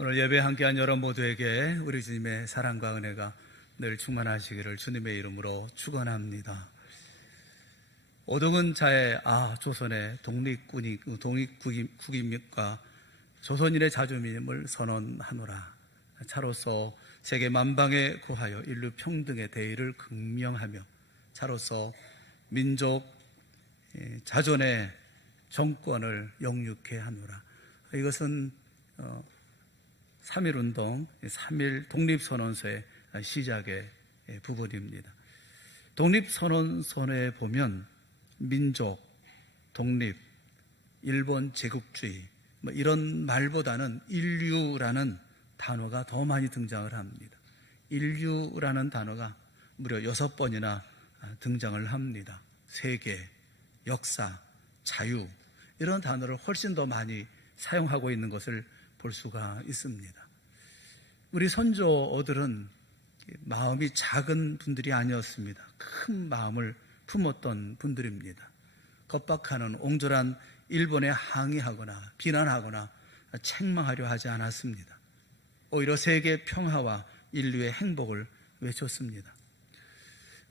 오늘 예배 함께한 여러분 모두에게 우리 주님의 사랑과 은혜가 늘 충만하시기를 주님의 이름으로 축원합니다. 오동은 자의 조선의 독립국임과 조선인의 자주민임을 선언하노라. 차로서 세계 만방에 구하여 인류 평등의 대의를 극명하며 차로서 민족 자존의 정권을 영육케 하노라. 이것은 3.1운동, 3.1 독립선언서의 시작의 부분입니다. 독립선언서에 보면 민족, 독립, 일본 제국주의 이런 말보다는 인류라는 단어가 더 많이 등장을 합니다. 인류라는 단어가 무려 6번이나 등장을 합니다. 세계, 역사, 자유 이런 단어를 훨씬 더 많이 사용하고 있는 것을 볼 수가 있습니다. 우리 선조들은 마음이 작은 분들이 아니었습니다. 큰 마음을 품었던 분들입니다. 겁박하는 옹졸한 일본에 항의하거나 비난하거나 책망하려 하지 않았습니다. 오히려 세계 평화와 인류의 행복을 외쳤습니다.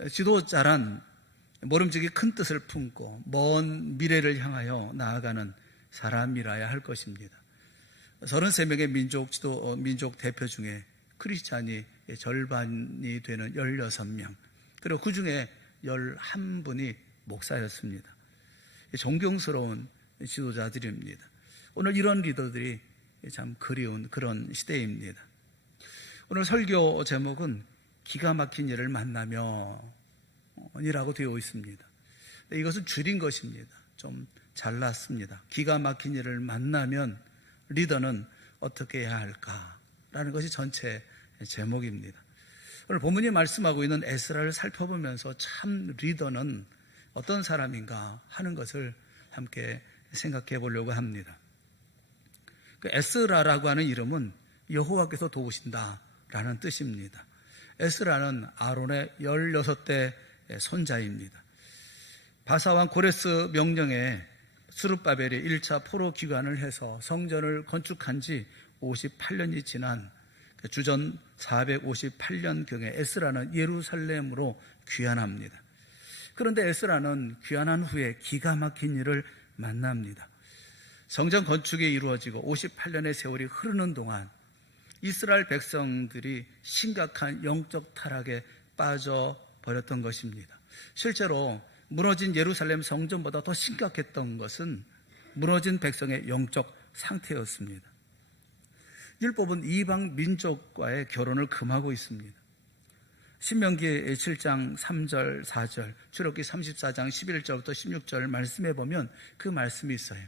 지도자란 모름지기 큰 뜻을 품고 먼 미래를 향하여 나아가는 사람이라야 할 것입니다. 33명의 민족 대표 중에 크리스찬이 절반이 되는 16명, 그리고 그 중에 11분이 목사였습니다. 존경스러운 지도자들입니다. 오늘 이런 리더들이 참 그리운 그런 시대입니다. 오늘 설교 제목은 기가 막힌 일을 만나며 이라고 되어 있습니다. 이것은 줄인 것입니다. 좀 잘났습니다. 기가 막힌 일을 만나면 리더는 어떻게 해야 할까라는 것이 전체 제목입니다. 오늘 본문이 말씀하고 있는 에스라를 살펴보면서 참 리더는 어떤 사람인가 하는 것을 함께 생각해 보려고 합니다. 그 에스라라고 하는 이름은 여호와께서 도우신다라는 뜻입니다. 에스라는 아론의 16대 손자입니다. 바사왕 고레스 명령에 스룹바벨이 1차 포로 기관을 해서 성전을 건축한 지 58년이 지난 주전 458년경에 에스라는 예루살렘으로 귀환합니다. 그런데 에스라는 귀환한 후에 기가 막힌 일을 만납니다. 성전 건축이 이루어지고 58년의 세월이 흐르는 동안 이스라엘 백성들이 심각한 영적 타락에 빠져버렸던 것입니다. 실제로 무너진 예루살렘 성전보다 더 심각했던 것은 무너진 백성의 영적 상태였습니다. 율법은 이방 민족과의 결혼을 금하고 있습니다. 신명기 7장 3절 4절, 출애굽기 34장 11절부터 16절 말씀해 보면 그 말씀이 있어요.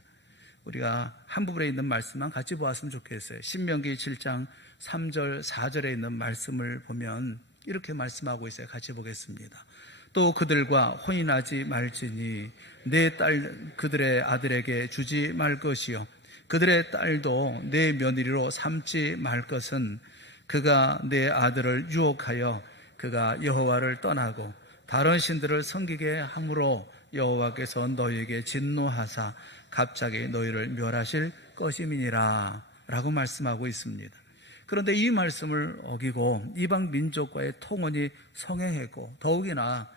우리가 한 부분에 있는 말씀만 같이 보았으면 좋겠어요. 신명기 7장 3절 4절에 있는 말씀을 보면 이렇게 말씀하고 있어요. 같이 보겠습니다. 또 그들과 혼인하지 말지니 내 딸 그들의 아들에게 주지 말 것이요 그들의 딸도 내 며느리로 삼지 말 것은 그가 내 아들을 유혹하여 그가 여호와를 떠나고 다른 신들을 섬기게 함으로 여호와께서 너희에게 진노하사 갑자기 너희를 멸하실 것임이니라 라고 말씀하고 있습니다. 그런데 이 말씀을 어기고 이방 민족과의 통혼이 성행했고 더욱이나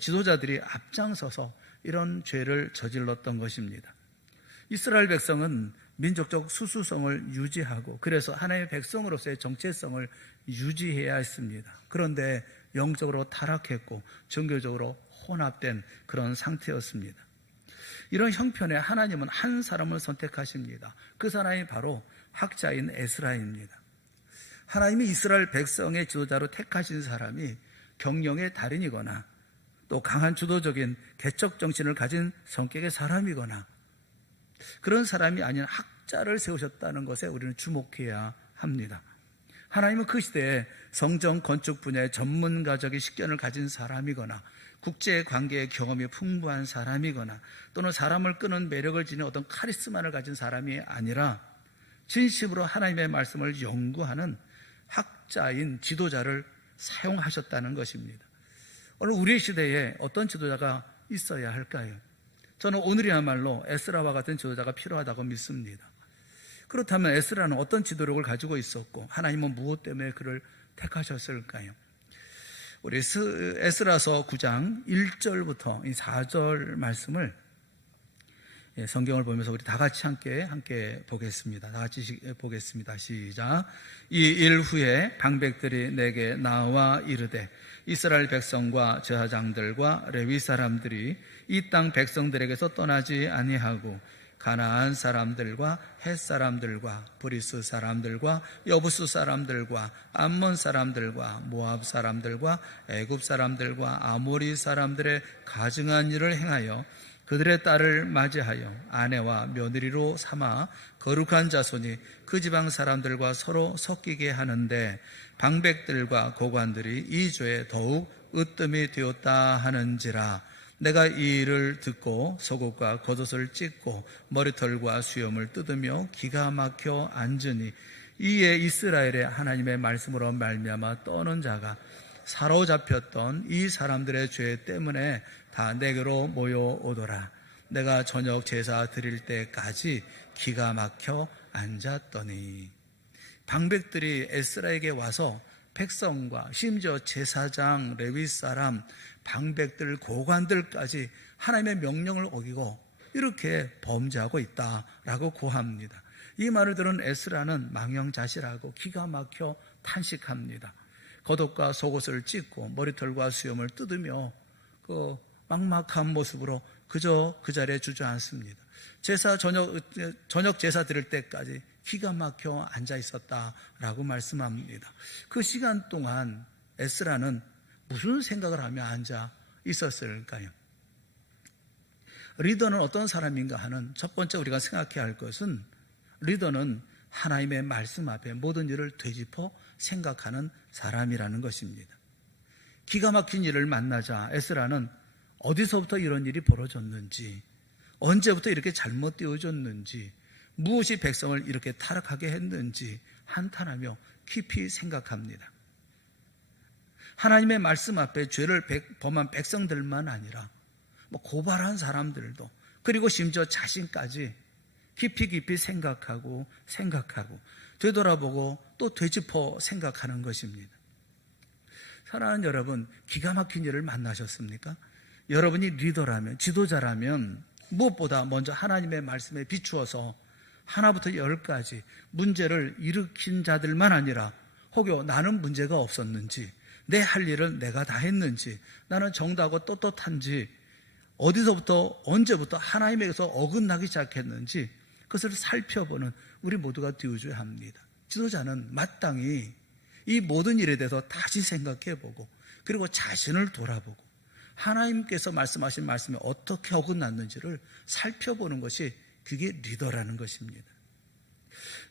지도자들이 앞장서서 이런 죄를 저질렀던 것입니다. 이스라엘 백성은 민족적 수수성을 유지하고 그래서 하나님의 백성으로서의 정체성을 유지해야 했습니다. 그런데 영적으로 타락했고 종교적으로 혼합된 그런 상태였습니다. 이런 형편에 하나님은 한 사람을 선택하십니다. 그 사람이 바로 학자인 에스라입니다. 하나님이 이스라엘 백성의 지도자로 택하신 사람이 경영의 달인이거나 또 강한 주도적인 개척 정신을 가진 성격의 사람이거나 그런 사람이 아닌 학자를 세우셨다는 것에 우리는 주목해야 합니다. 하나님은 그 시대에 성전 건축 분야의 전문가적인 식견을 가진 사람이거나 국제관계의 경험이 풍부한 사람이거나 또는 사람을 끄는 매력을 지닌 어떤 카리스마를 가진 사람이 아니라 진심으로 하나님의 말씀을 연구하는 학자인 지도자를 사용하셨다는 것입니다. 오늘 우리 시대에 어떤 지도자가 있어야 할까요? 저는 오늘이야말로 에스라와 같은 지도자가 필요하다고 믿습니다. 그렇다면 에스라는 어떤 지도력을 가지고 있었고 하나님은 무엇 때문에 그를 택하셨을까요? 우리 에스라서 9장 1절부터 4절 말씀을 성경을 보면서 우리 다 같이 함께 보겠습니다. 다 같이 보겠습니다. 시작. 이 일 후에 방백들이 내게 나와 이르되 이스라엘 백성과 제사장들과 레위 사람들이 이 땅 백성들에게서 떠나지 아니하고 가나안 사람들과 헷 사람들과 브리스 사람들과 여부스 사람들과 암몬 사람들과 모압 사람들과 애굽 사람들과 아모리 사람들의 가증한 일을 행하여 그들의 딸을 맞이하여 아내와 며느리로 삼아 거룩한 자손이 그 지방 사람들과 서로 섞이게 하는데 방백들과 고관들이 이 죄에 더욱 으뜸이 되었다 하는지라. 내가 이 일을 듣고 속옷과 겉옷을 찢고 머리털과 수염을 뜯으며 기가 막혀 앉으니 이에 이스라엘의 하나님의 말씀으로 말미암아 떠는 자가 사로잡혔던 이 사람들의 죄 때문에 다 내게로 모여오더라. 내가 저녁 제사 드릴 때까지 기가 막혀 앉았더니 방백들이 에스라에게 와서 백성과 심지어 제사장, 레위 사람, 방백들, 고관들까지 하나님의 명령을 어기고 이렇게 범죄하고 있다라고 고합니다. 이 말을 들은 에스라는 망연자실하고 기가 막혀 탄식합니다. 겉옷과 속옷을 찢고 머리털과 수염을 뜯으며 그 막막한 모습으로 그저 그 자리에 주저앉습니다. 저녁 제사 드릴 때까지 기가 막혀 앉아 있었다라고 말씀합니다. 그 시간 동안 에스라는 무슨 생각을 하며 앉아 있었을까요? 리더는 어떤 사람인가 하는 첫 번째 우리가 생각해야 할 것은 리더는 하나님의 말씀 앞에 모든 일을 되짚어 생각하는 사람이라는 것입니다. 기가 막힌 일을 만나자 에스라는 어디서부터 이런 일이 벌어졌는지, 언제부터 이렇게 잘못되어졌는지, 무엇이 백성을 이렇게 타락하게 했는지 한탄하며 깊이 생각합니다. 하나님의 말씀 앞에 죄를 범한 백성들만 아니라 고발한 사람들도, 그리고 심지어 자신까지 깊이 생각하고 되돌아보고 또 되짚어 생각하는 것입니다. 사랑하는 여러분, 기가 막힌 일을 만나셨습니까? 여러분이 리더라면, 지도자라면 무엇보다 먼저 하나님의 말씀에 비추어서 하나부터 10까지 문제를 일으킨 자들만 아니라 혹여 나는 문제가 없었는지, 내 할 일을 내가 다 했는지, 나는 정당하고 떳떳한지, 어디서부터 언제부터 하나님에게서 어긋나기 시작했는지 그것을 살펴보는 우리 모두가 되어줘야 합니다. 지도자는 마땅히 이 모든 일에 대해서 다시 생각해보고, 그리고 자신을 돌아보고 하나님께서 말씀하신 말씀에 어떻게 어긋났는지를 살펴보는 것이 그게 리더라는 것입니다.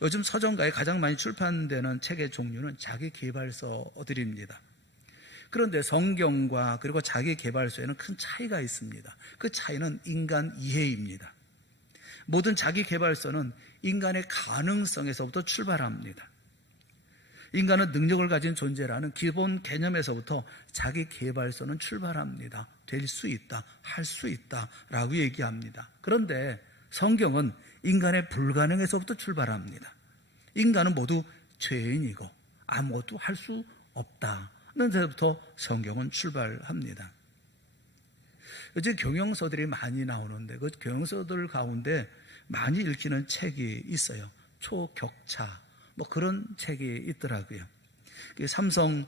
요즘 서점가에 가장 많이 출판되는 책의 종류는 자기계발서들입니다. 그런데 성경과 그리고 자기계발서에는 큰 차이가 있습니다. 그 차이는 인간 이해입니다. 모든 자기계발서는 인간의 가능성에서부터 출발합니다. 인간은 능력을 가진 존재라는 기본 개념에서부터 자기계발서는 출발합니다. 될 수 있다, 할 수 있다 라고 얘기합니다. 그런데 성경은 인간의 불가능에서부터 출발합니다. 인간은 모두 죄인이고 아무것도 할 수 없다는 데부터 성경은 출발합니다. 요즘 경영서들이 많이 나오는데 그 경영서들 가운데 많이 읽히는 책이 있어요. 초격차 그런 책이 있더라고요. 삼성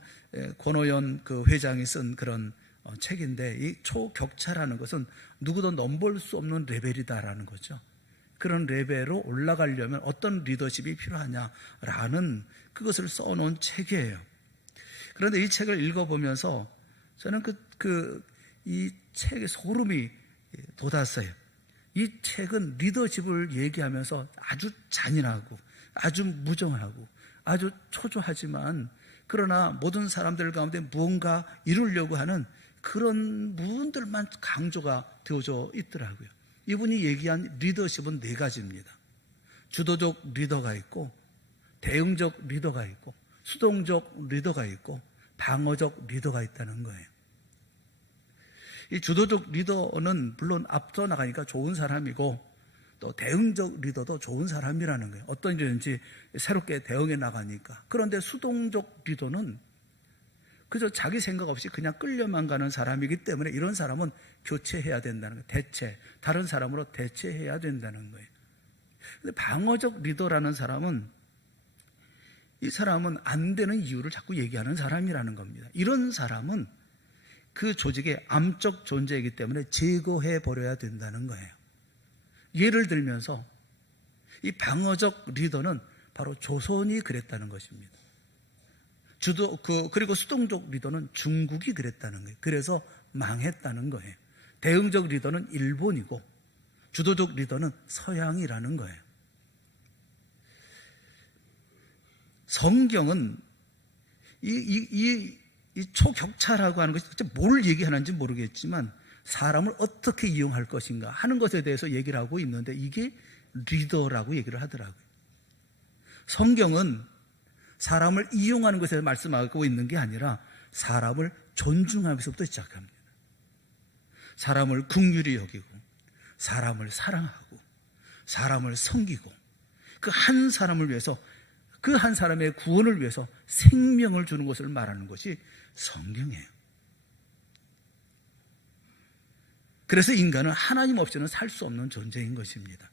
권오연 그 회장이 쓴 그런 책인데, 이 초격차라는 것은 누구도 넘볼 수 없는 레벨이다라는 거죠. 그런 레벨로 올라가려면 어떤 리더십이 필요하냐라는 그것을 써놓은 책이에요. 그런데 이 책을 읽어보면서 저는 이 책에 소름이 돋았어요. 이 책은 리더십을 얘기하면서 아주 잔인하고 아주 무정하고 아주 초조하지만, 그러나 모든 사람들 가운데 무언가 이루려고 하는 그런 부분들만 강조가 되어져 있더라고요. 이분이 얘기한 리더십은 4가지입니다. 주도적 리더가 있고, 대응적 리더가 있고, 수동적 리더가 있고, 방어적 리더가 있다는 거예요. 이 주도적 리더는 물론 앞서 나가니까 좋은 사람이고, 또 대응적 리더도 좋은 사람이라는 거예요. 어떤 일인지 새롭게 대응해 나가니까. 그런데 수동적 리더는 그저 자기 생각 없이 그냥 끌려만 가는 사람이기 때문에 이런 사람은 교체해야 된다는 거예요. 다른 사람으로 대체해야 된다는 거예요. 근데 방어적 리더라는 사람은 이 사람은 안 되는 이유를 자꾸 얘기하는 사람이라는 겁니다. 이런 사람은 그 조직의 암적 존재이기 때문에 제거해 버려야 된다는 거예요. 예를 들면서 이 방어적 리더는 바로 조선이 그랬다는 것입니다. 그리고 수동적 리더는 중국이 그랬다는 거예요. 그래서 망했다는 거예요. 대응적 리더는 일본이고 주도적 리더는 서양이라는 거예요. 성경은 이 초격차라고 하는 것이 뭘 얘기하는지 모르겠지만 사람을 어떻게 이용할 것인가 하는 것에 대해서 얘기를 하고 있는데 이게 리더라고 얘기를 하더라고요. 성경은 사람을 이용하는 것에 말씀하고 있는 게 아니라 사람을 존중하면서부터 시작합니다. 사람을 긍휼히 여기고 사람을 사랑하고 사람을 섬기고 그 한 사람을 위해서 그 한 사람의 구원을 위해서 생명을 주는 것을 말하는 것이 성경이에요. 그래서 인간은 하나님 없이는 살 수 없는 존재인 것입니다.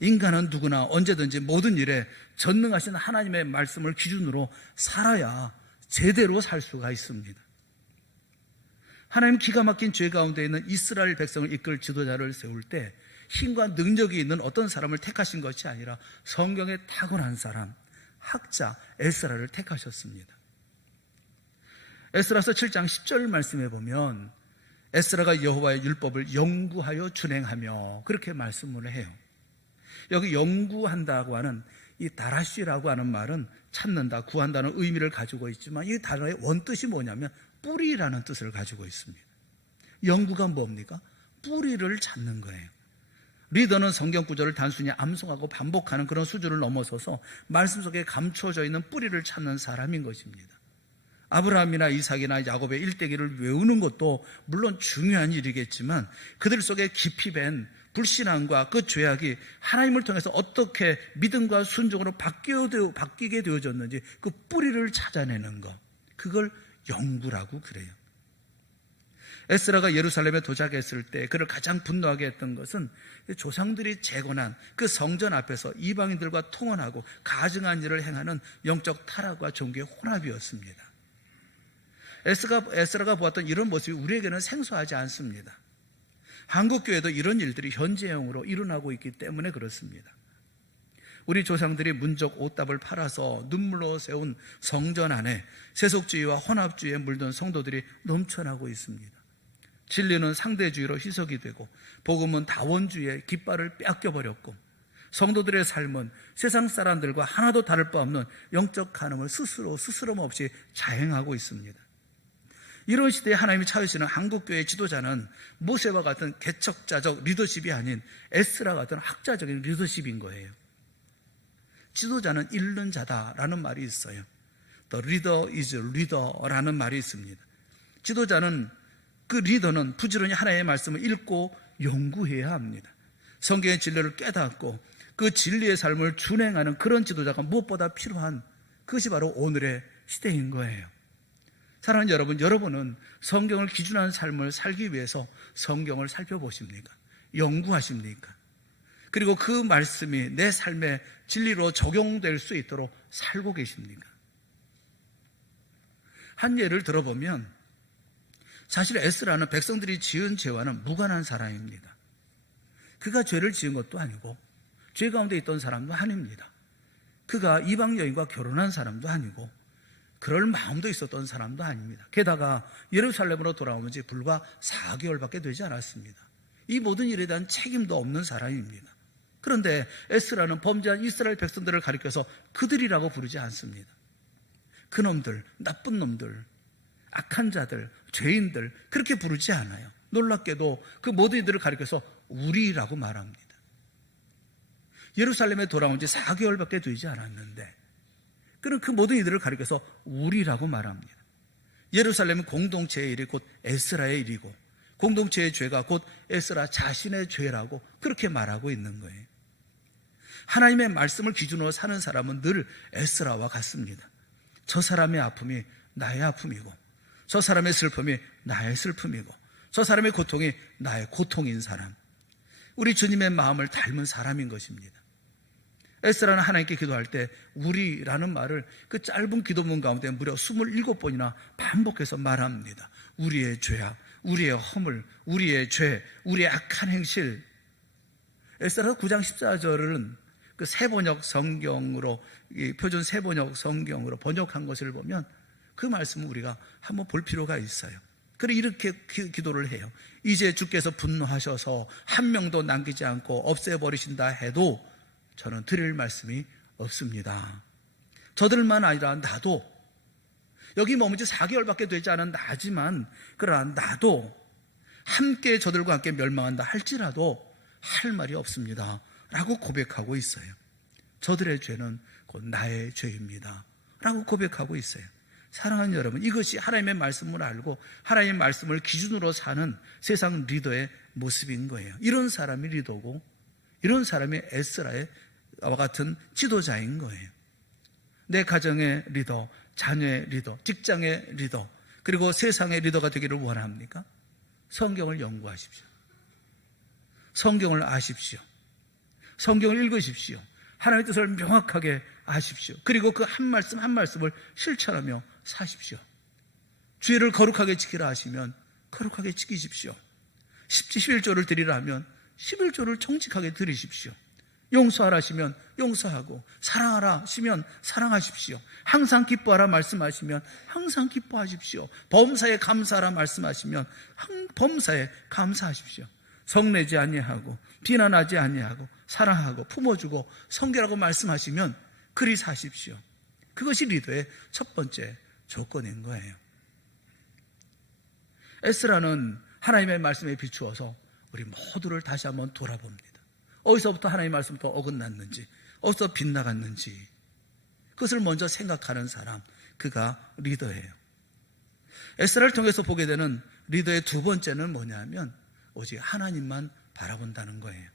인간은 누구나 언제든지 모든 일에 전능하신 하나님의 말씀을 기준으로 살아야 제대로 살 수가 있습니다. 하나님 기가 막힌 죄 가운데 있는 이스라엘 백성을 이끌 지도자를 세울 때 힘과 능력이 있는 어떤 사람을 택하신 것이 아니라 성경에 타고난 사람, 학자 에스라를 택하셨습니다. 에스라서 7장 10절 말씀에 보면 에스라가 여호와의 율법을 연구하여 준행하며 그렇게 말씀을 해요. 여기 연구한다고 하는 이 다라시라고 하는 말은 찾는다, 구한다는 의미를 가지고 있지만 이 단어의 원뜻이 뭐냐면 뿌리라는 뜻을 가지고 있습니다. 연구가 뭡니까? 뿌리를 찾는 거예요. 리더는 성경 구절을 단순히 암송하고 반복하는 그런 수준을 넘어서서 말씀 속에 감춰져 있는 뿌리를 찾는 사람인 것입니다. 아브라함이나 이삭이나 야곱의 일대기를 외우는 것도 물론 중요한 일이겠지만 그들 속에 깊이 밴 불신앙과 그 죄악이 하나님을 통해서 어떻게 믿음과 순종으로 바뀌게 되어졌는지 그 뿌리를 찾아내는 것, 그걸 연구라고 그래요. 에스라가 예루살렘에 도착했을 때 그를 가장 분노하게 했던 것은 조상들이 재건한 그 성전 앞에서 이방인들과 통혼하고 가증한 일을 행하는 영적 타락과 종교의 혼합이었습니다. 에스라가 보았던 이런 모습이 우리에게는 생소하지 않습니다. 한국교회도 이런 일들이 현재형으로 일어나고 있기 때문에 그렇습니다. 우리 조상들이 문적 옷답을 팔아서 눈물로 세운 성전 안에 세속주의와 혼합주의에 물든 성도들이 넘쳐나고 있습니다. 진리는 상대주의로 희석이 되고 복음은 다원주의의 깃발을 뺏겨버렸고 성도들의 삶은 세상 사람들과 하나도 다를 바 없는 영적 간음을 스스럼 없이 자행하고 있습니다. 이런 시대에 하나님이 찾으시는 한국교회의 지도자는 모세와 같은 개척자적 리더십이 아닌 에스라 같은 학자적인 리더십인 거예요. 지도자는 잃는 자다라는 말이 있어요. The leader is leader라는 말이 있습니다. 그 리더는 부지런히 하나님의 말씀을 읽고 연구해야 합니다. 성경의 진리를 깨닫고 그 진리의 삶을 준행하는 그런 지도자가 무엇보다 필요한 그것이 바로 오늘의 시대인 거예요. 사랑하는 여러분은 성경을 기준한 삶을 살기 위해서 성경을 살펴보십니까? 연구하십니까? 그리고 그 말씀이 내 삶의 진리로 적용될 수 있도록 살고 계십니까? 한 예를 들어보면 사실 에스라는 백성들이 지은 죄와는 무관한 사람입니다. 그가 죄를 지은 것도 아니고 죄 가운데 있던 사람도 아닙니다. 그가 이방 여인과 결혼한 사람도 아니고 그럴 마음도 있었던 사람도 아닙니다. 게다가 예루살렘으로 돌아온 지 불과 4개월밖에 되지 않았습니다. 이 모든 일에 대한 책임도 없는 사람입니다. 그런데 에스라는 범죄한 이스라엘 백성들을 가리켜서 그들이라고 부르지 않습니다. 그놈들, 나쁜 놈들, 악한 자들, 죄인들 그렇게 부르지 않아요. 놀랍게도 그 모든 이들을 가리켜서 우리라고 말합니다. 예루살렘에 돌아온 지 4개월밖에 되지 않았는데 그는 그 모든 이들을 가리켜서 우리라고 말합니다. 예루살렘은 공동체의 일이 곧 에스라의 일이고 공동체의 죄가 곧 에스라 자신의 죄라고 그렇게 말하고 있는 거예요. 하나님의 말씀을 기준으로 사는 사람은 늘 에스라와 같습니다. 저 사람의 아픔이 나의 아픔이고, 저 사람의 슬픔이 나의 슬픔이고, 저 사람의 고통이 나의 고통인 사람, 우리 주님의 마음을 닮은 사람인 것입니다. 에스라는 하나님께 기도할 때 우리라는 말을 그 짧은 기도문 가운데 무려 27번이나 반복해서 말합니다. 우리의 죄악, 우리의 허물, 우리의 죄, 우리의 악한 행실. 에스라 9장 14절은 그 세번역 성경으로, 표준 세번역 성경으로 번역한 것을 보면 그 말씀을 우리가 한번 볼 필요가 있어요. 그래 이렇게 기도를 해요. 이제 주께서 분노하셔서 한 명도 남기지 않고 없애버리신다 해도 저는 드릴 말씀이 없습니다. 저들만 아니라 나도, 여기 머문 지 4개월밖에 되지 않은 나지만 그러나 나도 함께 저들과 함께 멸망한다 할지라도 할 말이 없습니다 라고 고백하고 있어요. 저들의 죄는 곧 나의 죄입니다 라고 고백하고 있어요. 사랑하는 여러분, 이것이 하나님의 말씀을 알고 하나님의 말씀을 기준으로 사는 세상 리더의 모습인 거예요. 이런 사람이 리더고, 이런 사람이 에스라와 같은 지도자인 거예요. 내 가정의 리더, 자녀의 리더, 직장의 리더, 그리고 세상의 리더가 되기를 원합니까? 성경을 연구하십시오. 성경을 아십시오. 성경을 읽으십시오. 하나님의 뜻을 명확하게 아십시오. 그리고 그 한 말씀 한 말씀을 실천하며 사십시오. 주의를 거룩하게 지키라 하시면 거룩하게 지키십시오. 11조를 드리라 하면 11조를 정직하게 드리십시오. 용서하라 하시면 용서하고, 사랑하라 하시면 사랑하십시오. 항상 기뻐하라 말씀하시면 항상 기뻐하십시오. 범사에 감사하라 말씀하시면 범사에 감사하십시오. 성내지 아니하고 비난하지 아니하고 사랑하고 품어주고 섬기라고 말씀하시면 그리 사십시오. 그것이 리더의 첫 번째 조건인 거예요. 에스라는 하나님의 말씀에 비추어서 우리 모두를 다시 한번 돌아봅니다. 어디서부터 하나님의 말씀부터 어긋났는지, 어디서 빗나갔는지 그것을 먼저 생각하는 사람, 그가 리더예요. 에스라를 통해서 보게 되는 리더의 두 번째는 뭐냐면 오직 하나님만 바라본다는 거예요.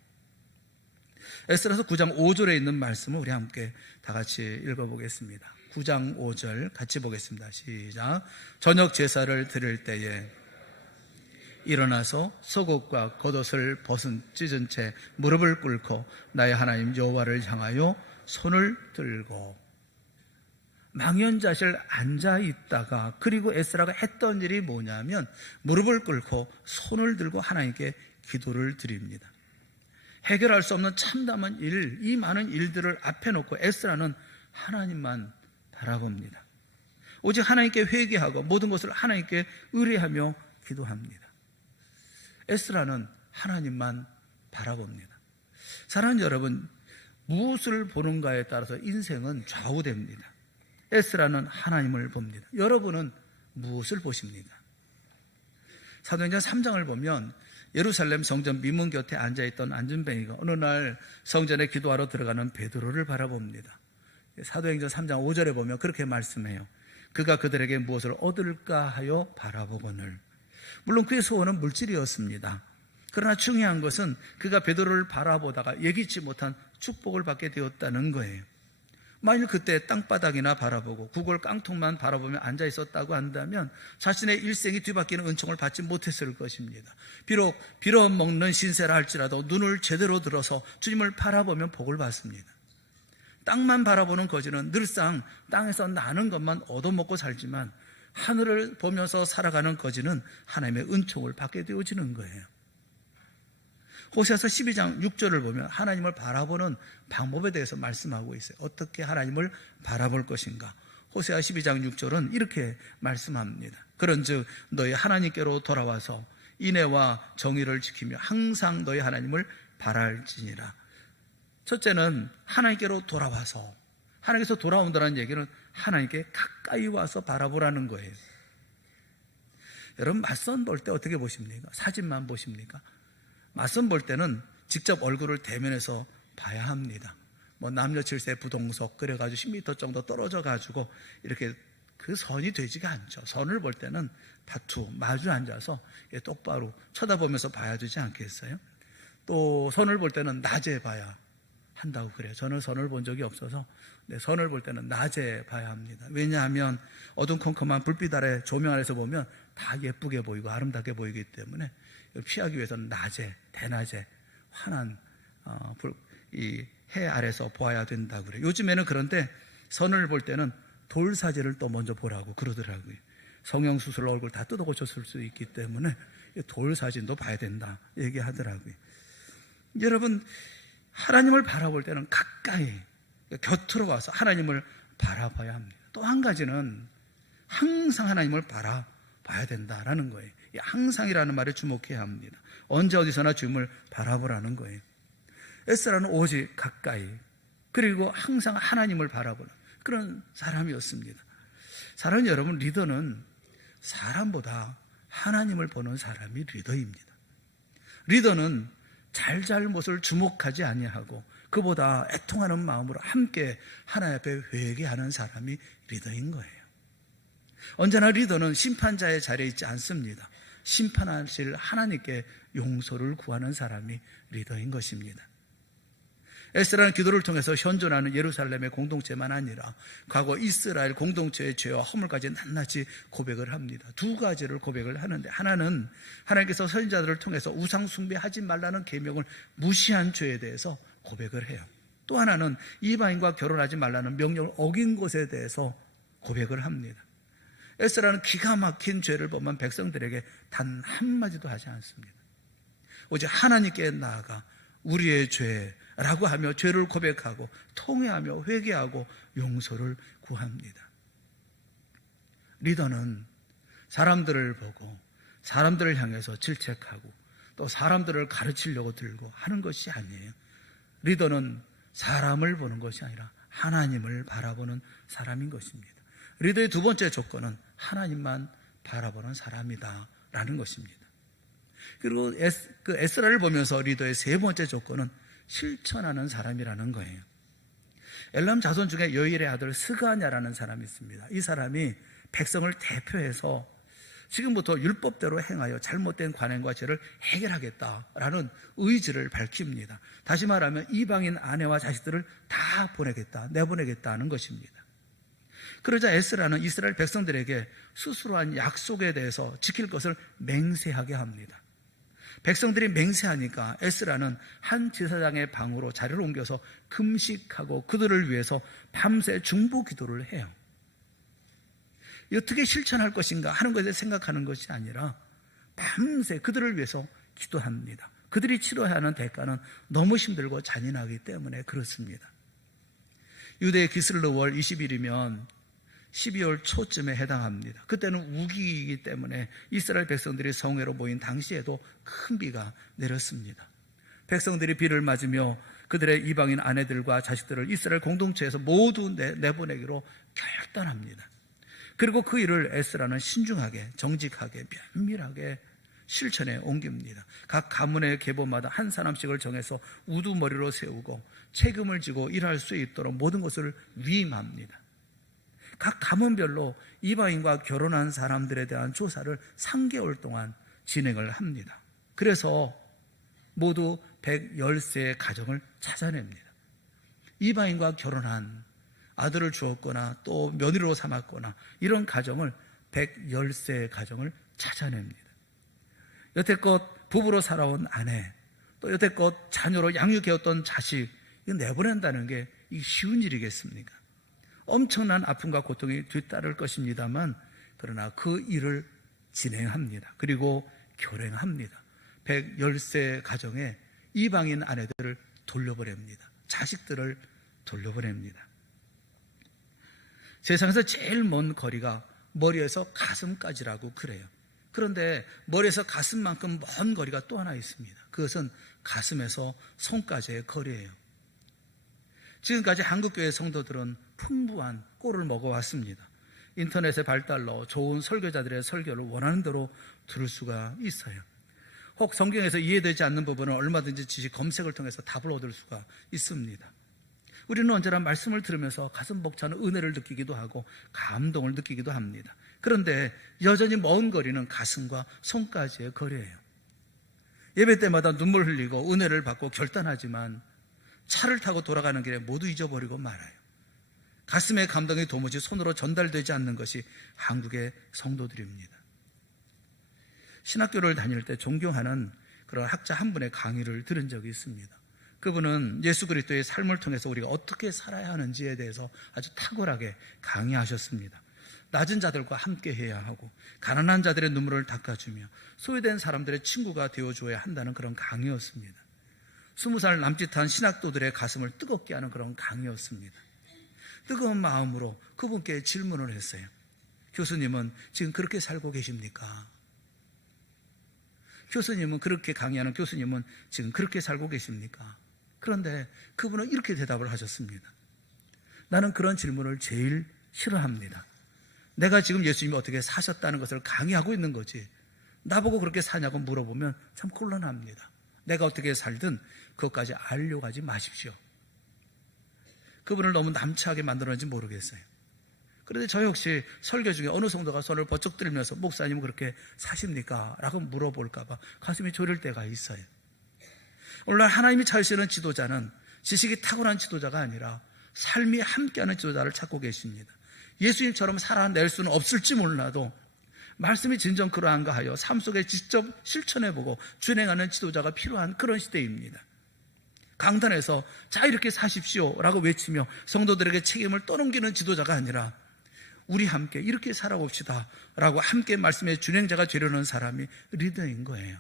에스라서 9장 5절에 있는 말씀을 우리 함께 다 같이 읽어보겠습니다. 9장 5절 같이 보겠습니다. 시작. 저녁 제사를 드릴 때에 일어나서 속옷과 겉옷을 찢은 채 무릎을 꿇고 나의 하나님 여호와를 향하여 손을 들고, 망연자실 앉아있다가, 그리고 에스라가 했던 일이 뭐냐면 무릎을 꿇고 손을 들고 하나님께 기도를 드립니다. 해결할 수 없는 참담한 일, 이 많은 일들을 앞에 놓고 에스라는 하나님만 바라봅니다. 오직 하나님께 회개하고 모든 것을 하나님께 의뢰하며 기도합니다. 에스라는 하나님만 바라봅니다. 사랑하는 여러분, 무엇을 보는가에 따라서 인생은 좌우됩니다. 에스라는 하나님을 봅니다. 여러분은 무엇을 보십니까? 사도행전 3장을 보면 예루살렘 성전 미문 곁에 앉아있던 안전뱅이가 어느 날 성전에 기도하러 들어가는 베드로를 바라봅니다. 사도행전 3장 5절에 보면 그렇게 말씀해요. 그가 그들에게 무엇을 얻을까 하여 바라보거늘. 물론 그의 소원은 물질이었습니다. 그러나 중요한 것은 그가 베드로를 바라보다가 예기치 못한 축복을 받게 되었다는 거예요. 만일 그때 땅바닥이나 바라보고 구골 깡통만 바라보며 앉아있었다고 한다면 자신의 일생이 뒤바뀌는 은총을 받지 못했을 것입니다. 비록 빌어먹는 신세라 할지라도 눈을 제대로 들어서 주님을 바라보면 복을 받습니다. 땅만 바라보는 거지는 늘상 땅에서 나는 것만 얻어먹고 살지만 하늘을 보면서 살아가는 거지는 하나님의 은총을 받게 되어지는 거예요. 호세아서 12장 6절을 보면 하나님을 바라보는 방법에 대해서 말씀하고 있어요. 어떻게 하나님을 바라볼 것인가. 호세아 12장 6절은 이렇게 말씀합니다. 그런즉 너희 하나님께로 돌아와서 인애와 정의를 지키며 항상 너희 하나님을 바랄지니라. 첫째는 하나님께로 돌아와서, 하나님께서 돌아온다는 얘기는 하나님께 가까이 와서 바라보라는 거예요. 여러분, 맞선 볼 때 어떻게 보십니까? 사진만 보십니까? 맞선 볼 때는 직접 얼굴을 대면해서 봐야 합니다. 남녀 7세 부동석 그래가지고 10m 정도 떨어져 가지고 이렇게 그 선이 되지가 않죠. 선을 볼 때는 다투, 마주 앉아서 똑바로 쳐다보면서 봐야 되지 않겠어요? 또 선을 볼 때는 낮에 봐야 한다고 그래요. 저는 선을 본 적이 없어서 선을 볼 때는 낮에 봐야 합니다. 왜냐하면 어둠컴컴한 불빛 아래 조명 아래서 보면 다 예쁘게 보이고 아름답게 보이기 때문에 피하기 위해서는 낮에, 대낮에 환한 이 해 아래서 보아야 된다고 그래요. 요즘에는 그런데 선을 볼 때는 돌사진을 또 먼저 보라고 그러더라고요. 성형수술 얼굴 다 뜯어 고쳤을 수 있기 때문에 돌사진도 봐야 된다 얘기하더라고요. 여러분, 하나님을 바라볼 때는 가까이 곁으로 와서 하나님을 바라봐야 합니다. 또 한 가지는 항상 하나님을 바라봐야 된다라는 거예요. 이 항상이라는 말에 주목해야 합니다. 언제 어디서나 주님을 바라보라는 거예요. 에스라는 오직 가까이, 그리고 항상 하나님을 바라보는 그런 사람이었습니다. 사랑하는 여러분, 리더는 사람보다 하나님을 보는 사람이 리더입니다. 리더는 잘잘못을 주목하지 아니하고 그보다 애통하는 마음으로 함께 하나님 앞에 회개하는 사람이 리더인 거예요. 언제나 리더는 심판자의 자리에 있지 않습니다. 심판하실 하나님께 용서를 구하는 사람이 리더인 것입니다. 에스라는 기도를 통해서 현존하는 예루살렘의 공동체만 아니라 과거 이스라엘 공동체의 죄와 허물까지 낱낱이 고백을 합니다. 두 가지를 고백을 하는데, 하나는 하나님께서 선지자들을 통해서 우상 숭배하지 말라는 계명을 무시한 죄에 대해서 고백을 해요. 또 하나는 이방인과 결혼하지 말라는 명령을 어긴 것에 대해서 고백을 합니다. 에스라는 기가 막힌 죄를 범한 백성들에게 단 한마디도 하지 않습니다. 오직 하나님께 나아가 우리의 죄라고 하며 죄를 고백하고 통회하며 회개하고 용서를 구합니다. 리더는 사람들을 보고 사람들을 향해서 질책하고 또 사람들을 가르치려고 들고 하는 것이 아니에요. 리더는 사람을 보는 것이 아니라 하나님을 바라보는 사람인 것입니다. 리더의 두 번째 조건은 하나님만 바라보는 사람이다라는 것입니다. 그리고 에스라를 보면서 리더의 세 번째 조건은 실천하는 사람이라는 거예요. 엘람 자손 중에 여일의 아들 스가냐라는 사람이 있습니다. 이 사람이 백성을 대표해서 지금부터 율법대로 행하여 잘못된 관행과 죄를 해결하겠다라는 의지를 밝힙니다. 다시 말하면 이방인 아내와 자식들을 다 내보내겠다는 것입니다. 그러자 에스라는 이스라엘 백성들에게 스스로 한 약속에 대해서 지킬 것을 맹세하게 합니다. 백성들이 맹세하니까 에스라는 한 제사장의 방으로 자리를 옮겨서 금식하고 그들을 위해서 밤새 중보 기도를 해요. 어떻게 실천할 것인가 하는 것에 생각하는 것이 아니라 밤새 그들을 위해서 기도합니다. 그들이 치러야 하는 대가는 너무 힘들고 잔인하기 때문에 그렇습니다. 유대 기슬르월 20일이면 12월 초쯤에 해당합니다. 그때는 우기이기 때문에 이스라엘 백성들이 성회로 모인 당시에도 큰 비가 내렸습니다. 백성들이 비를 맞으며 그들의 이방인 아내들과 자식들을 이스라엘 공동체에서 모두 내보내기로 결단합니다. 그리고 그 일을 에스라는 신중하게, 정직하게, 면밀하게 실천에 옮깁니다. 각 가문의 계보마다 한 사람씩을 정해서 우두머리로 세우고 책임을 지고 일할 수 있도록 모든 것을 위임합니다. 각 가문별로 이방인과 결혼한 사람들에 대한 조사를 3개월 동안 진행을 합니다. 그래서 모두 110세의 가정을 찾아냅니다. 이방인과 결혼한 아들을 주었거나 또 며느리로 삼았거나 이런 가정을 110세의 가정을 찾아냅니다. 여태껏 부부로 살아온 아내, 또 여태껏 자녀로 양육해왔던 자식, 이거 내보낸다는 게 쉬운 일이겠습니까? 엄청난 아픔과 고통이 뒤따를 것입니다만, 그러나 그 일을 진행합니다. 그리고 결행합니다. 110세 가정에 이방인 아내들을 돌려보냅니다. 자식들을 돌려보냅니다. 세상에서 제일 먼 거리가 머리에서 가슴까지라고 그래요. 그런데 머리에서 가슴만큼 먼 거리가 또 하나 있습니다. 그것은 가슴에서 손까지의 거리예요. 지금까지 한국교회 성도들은 풍부한 꼴을 먹어왔습니다. 인터넷의 발달로 좋은 설교자들의 설교를 원하는 대로 들을 수가 있어요. 혹 성경에서 이해되지 않는 부분은 얼마든지 지식 검색을 통해서 답을 얻을 수가 있습니다. 우리는 언제나 말씀을 들으면서 가슴 벅차는 은혜를 느끼기도 하고 감동을 느끼기도 합니다. 그런데 여전히 먼 거리는 가슴과 손까지의 거리예요. 예배 때마다 눈물 흘리고 은혜를 받고 결단하지만 차를 타고 돌아가는 길에 모두 잊어버리고 말아요. 가슴의 감동이 도무지 손으로 전달되지 않는 것이 한국의 성도들입니다. 신학교를 다닐 때 존경하는 그런 학자 한 분의 강의를 들은 적이 있습니다. 그분은 예수 그리스도의 삶을 통해서 우리가 어떻게 살아야 하는지에 대해서 아주 탁월하게 강의하셨습니다. 낮은 자들과 함께 해야 하고 가난한 자들의 눈물을 닦아주며 소외된 사람들의 친구가 되어줘야 한다는 그런 강의였습니다. 20살 남짓한 신학도들의 가슴을 뜨겁게 하는 그런 강의였습니다. 뜨거운 마음으로 그분께 질문을 했어요. 교수님은 지금 그렇게 살고 계십니까? 교수님은 그렇게 강의하는 교수님은 지금 그렇게 살고 계십니까? 그런데 그분은 이렇게 대답을 하셨습니다. 나는 그런 질문을 제일 싫어합니다. 내가 지금 예수님이 어떻게 사셨다는 것을 강의하고 있는 거지 나보고 그렇게 사냐고 물어보면 참 곤란합니다. 내가 어떻게 살든 그것까지 알려고 하지 마십시오. 그분을 너무 남차하게 만들었는지 모르겠어요. 그런데 저 역시 설교 중에 어느 성도가 손을 버쩍 들면서 목사님은 그렇게 사십니까? 라고 물어볼까 봐 가슴이 졸일 때가 있어요. 오늘날 하나님이 찾으시는 지도자는 지식이 탁월한 지도자가 아니라 삶이 함께하는 지도자를 찾고 계십니다. 예수님처럼 살아낼 수는 없을지 몰라도 말씀이 진정 그러한가 하여 삶 속에 직접 실천해보고 준행하는 지도자가 필요한 그런 시대입니다. 강단에서 자 이렇게 사십시오 라고 외치며 성도들에게 책임을 떠넘기는 지도자가 아니라 우리 함께 이렇게 살아봅시다 라고 함께 말씀의 준행자가 되려는 사람이 리더인 거예요.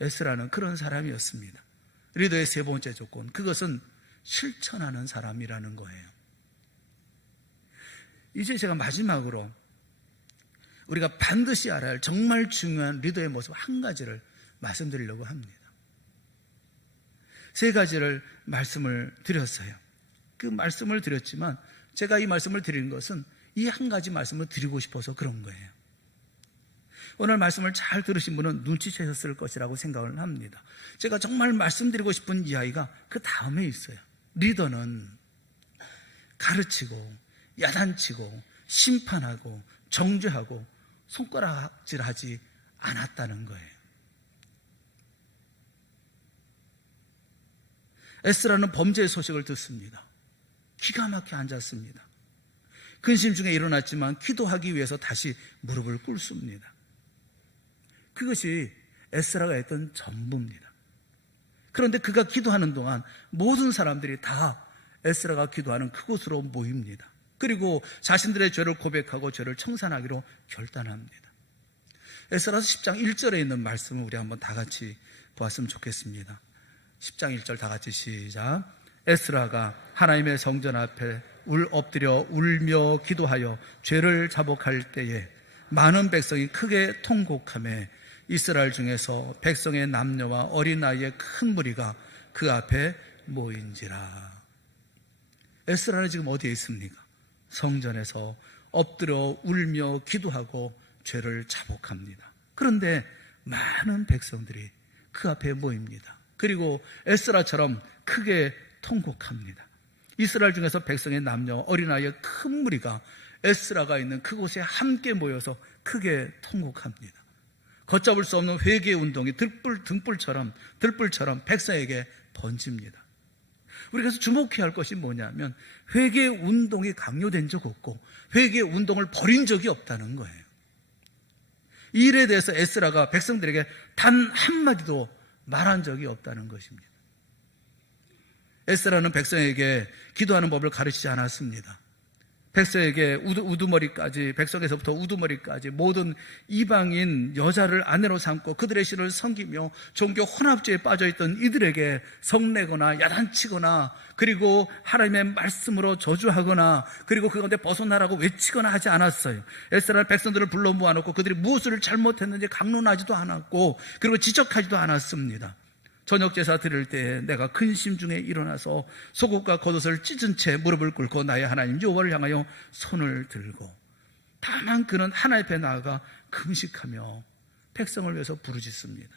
에스라는 그런 사람이었습니다. 리더의 세 번째 조건, 그것은 실천하는 사람이라는 거예요. 이제 제가 마지막으로 우리가 반드시 알아야 할 정말 중요한 리더의 모습 한 가지를 말씀드리려고 합니다. 세 가지를 말씀을 드렸어요. 그 말씀을 드렸지만 제가 이 말씀을 드리는 것은 이 한 가지 말씀을 드리고 싶어서 그런 거예요. 오늘 말씀을 잘 들으신 분은 눈치채셨을 것이라고 생각을 합니다. 제가 정말 말씀드리고 싶은 이야기가 그 다음에 있어요. 리더는 가르치고 야단치고 심판하고 정죄하고 손가락질하지 않았다는 거예요. 에스라는 범죄의 소식을 듣습니다. 기가 막혀 앉았습니다. 근심 중에 일어났지만 기도하기 위해서 다시 무릎을 꿇습니다. 그것이 에스라가 했던 전부입니다. 그런데 그가 기도하는 동안 모든 사람들이 다 에스라가 기도하는 그곳으로 모입니다. 그리고 자신들의 죄를 고백하고 죄를 청산하기로 결단합니다. 에스라서 10장 1절에 있는 말씀을 우리 한번 다 같이 보았으면 좋겠습니다. 10장 1절 다 같이 시작. 에스라가 하나님의 성전 앞에 엎드려 울며 기도하여 죄를 자복할 때에 많은 백성이 크게 통곡하며 이스라엘 중에서 백성의 남녀와 어린아이의 큰 무리가 그 앞에 모인지라. 에스라는 지금 어디에 있습니까? 성전에서 엎드려 울며 기도하고 죄를 자복합니다. 그런데 많은 백성들이 그 앞에 모입니다. 그리고 에스라처럼 크게 통곡합니다. 이스라엘 중에서 백성의 남녀 어린아이의 큰 무리가 에스라가 있는 그곳에 함께 모여서 크게 통곡합니다. 걷잡을 수 없는 회개의 운동이 들불처럼 백성에게 번집니다. 우리가 그래서 주목해야 할 것이 뭐냐면 회개의 운동이 강요된 적 없고 회개의 운동을 버린 적이 없다는 거예요. 이 일에 대해서 에스라가 백성들에게 단 한마디도 말한 적이 없다는 것입니다. 에스라는 백성에게 기도하는 법을 가르치지 않았습니다. 백성에게 우두머리까지, 백성에서부터 우두머리까지 모든 이방인 여자를 아내로 삼고 그들의 신을 섬기며 종교 혼합주의에 빠져있던 이들에게 성내거나 야단치거나 그리고 하나님의 말씀으로 저주하거나 그리고 그 가운데 벗어나라고 외치거나 하지 않았어요. 에스라는 백성들을 불러 모아놓고 그들이 무엇을 잘못했는지 강론하지도 않았고 그리고 지적하지도 않았습니다. 저녁 제사 드릴 때에 내가 근심 중에 일어나서 속옷과 겉옷을 찢은 채 무릎을 꿇고 나의 하나님 여호와를 향하여 손을 들고 다만 그는 하나님 앞에 나아가 금식하며 백성을 위해서 부르짖습니다.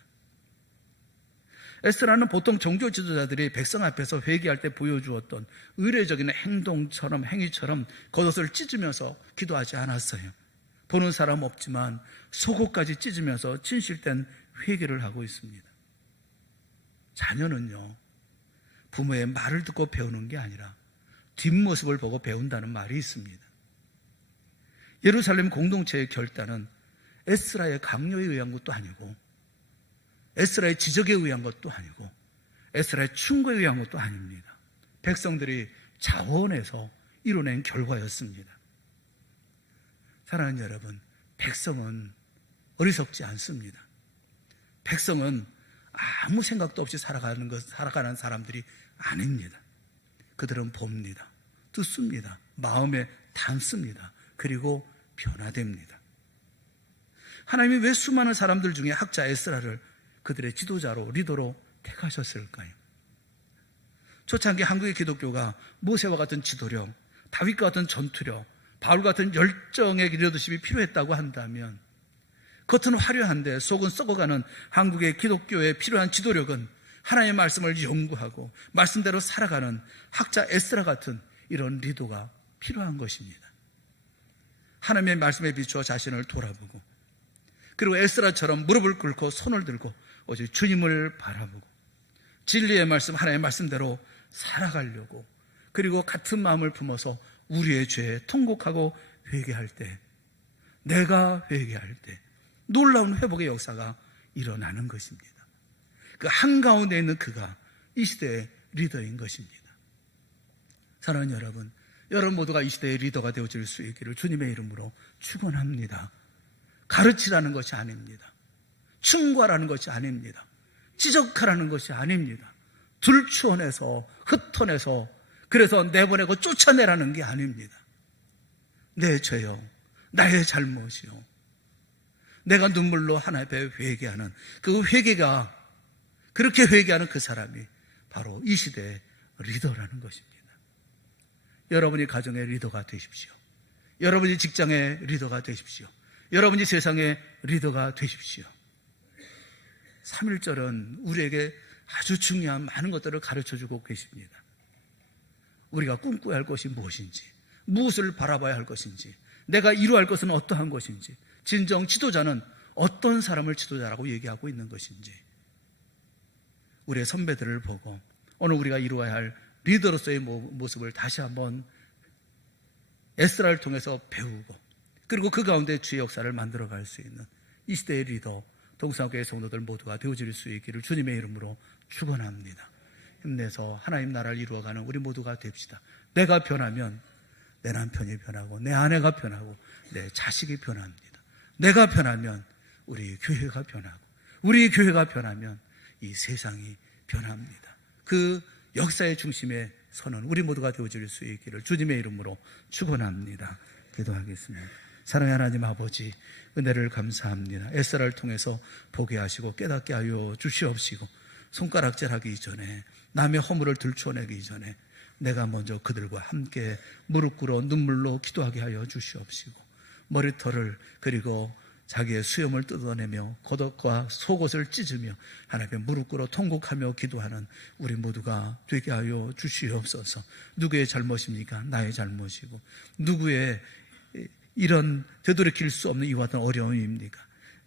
에스라는 보통 종교 지도자들이 백성 앞에서 회개할 때 보여주었던 의례적인 행위처럼 겉옷을 찢으면서 기도하지 않았어요. 보는 사람 없지만 속옷까지 찢으면서 진실된 회개를 하고 있습니다. 자녀는요, 부모의 말을 듣고 배우는 게 아니라 뒷모습을 보고 배운다는 말이 있습니다. 예루살렘 공동체의 결단은 에스라의 강요에 의한 것도 아니고, 에스라의 지적에 의한 것도 아니고, 에스라의 충고에 의한 것도 아닙니다. 백성들이 자원해서 이뤄낸 결과였습니다. 사랑하는 여러분, 백성은 어리석지 않습니다. 백성은 아무 생각도 없이 살아가는 사람들이 아닙니다. 그들은 봅니다. 듣습니다. 마음에 담습니다. 그리고 변화됩니다. 하나님이 왜 수많은 사람들 중에 학자 에스라를 그들의 지도자로, 리더로 택하셨을까요? 초창기 한국의 기독교가 모세와 같은 지도력, 다윗과 같은 전투력, 바울 같은 열정의 리더십이 필요했다고 한다면, 겉은 화려한데 속은 썩어가는 한국의 기독교에 필요한 지도력은 하나님의 말씀을 연구하고 말씀대로 살아가는 학자 에스라 같은 이런 리더가 필요한 것입니다. 하나님의 말씀에 비추어 자신을 돌아보고, 그리고 에스라처럼 무릎을 꿇고 손을 들고 오직 주님을 바라보고 진리의 말씀, 하나님의 말씀대로 살아가려고, 그리고 같은 마음을 품어서 우리의 죄에 통곡하고 회개할 때, 내가 회개할 때 놀라운 회복의 역사가 일어나는 것입니다. 그 한가운데 있는 그가 이 시대의 리더인 것입니다. 사랑하는 여러분, 여러분 모두가 이 시대의 리더가 되어질 수 있기를 주님의 이름으로 축원합니다. 가르치라는 것이 아닙니다. 충고하라는 것이 아닙니다. 지적하라는 것이 아닙니다. 들추어내서 흩어내서 그래서 내보내고 쫓아내라는 게 아닙니다. 내 죄요, 나의 잘못이요, 내가 눈물로 하나님 앞에 회개하는 그 회개가, 그렇게 회개하는 그 사람이 바로 이 시대의 리더라는 것입니다. 여러분이 가정의 리더가 되십시오. 여러분이 직장의 리더가 되십시오. 여러분이 세상의 리더가 되십시오. 3.1절은 우리에게 아주 중요한 많은 것들을 가르쳐주고 계십니다. 우리가 꿈꿔야 할 것이 무엇인지, 무엇을 바라봐야 할 것인지, 내가 이루어야 할 것은 어떠한 것인지, 진정 지도자는 어떤 사람을 지도자라고 얘기하고 있는 것인지, 우리의 선배들을 보고 오늘 우리가 이루어야 할 리더로서의 모습을 다시 한번 에스라를 통해서 배우고, 그리고 그 가운데 주의 역사를 만들어갈 수 있는 이 시대의 리더, 동산교회 성도들 모두가 되어질 수 있기를 주님의 이름으로 축원합니다. 힘내서 하나님 나라를 이루어가는 우리 모두가 됩시다. 내가 변하면 내 남편이 변하고, 내 아내가 변하고, 내 자식이 변합니다. 내가 변하면 우리 교회가 변하고, 우리 교회가 변하면 이 세상이 변합니다. 그 역사의 중심에 서는 우리 모두가 되어질 수 있기를 주님의 이름으로 축원합니다. 기도하겠습니다. 사랑하는 하나님 아버지, 은혜를 감사합니다. 에스라를 통해서 보게 하시고 깨닫게 하여 주시옵시고, 손가락질하기 전에, 남의 허물을 들추어내기 전에 내가 먼저 그들과 함께 무릎 꿇어 눈물로 기도하게 하여 주시옵시고, 머리털을 그리고 자기의 수염을 뜯어내며 겉옷과 속옷을 찢으며 하나님께 무릎 꿇어 통곡하며 기도하는 우리 모두가 되게 하여 주시옵소서. 누구의 잘못입니까? 나의 잘못이고, 누구의 이런 되돌이킬 수 없는 이와 같은 어려움입니까?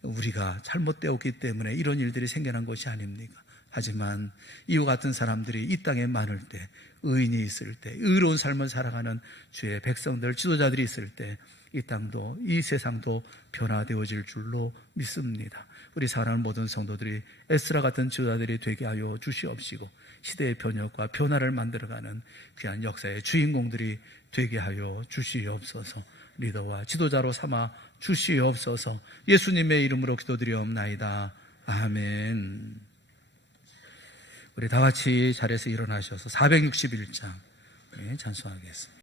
우리가 잘못되었기 때문에 이런 일들이 생겨난 것이 아닙니까? 하지만 이와 같은 사람들이 이 땅에 많을 때, 의인이 있을 때, 의로운 삶을 살아가는 주의 백성들, 지도자들이 있을 때 이 땅도 이 세상도 변화되어질 줄로 믿습니다. 우리 사랑하는 모든 성도들이 에스라 같은 지도자들이 되게 하여 주시옵시고, 시대의 변혁과 변화를 만들어가는 귀한 역사의 주인공들이 되게 하여 주시옵소서. 리더와 지도자로 삼아 주시옵소서. 예수님의 이름으로 기도드리옵나이다. 아멘. 우리 다 같이 자리에서 일어나셔서 461장 찬송하겠습니다.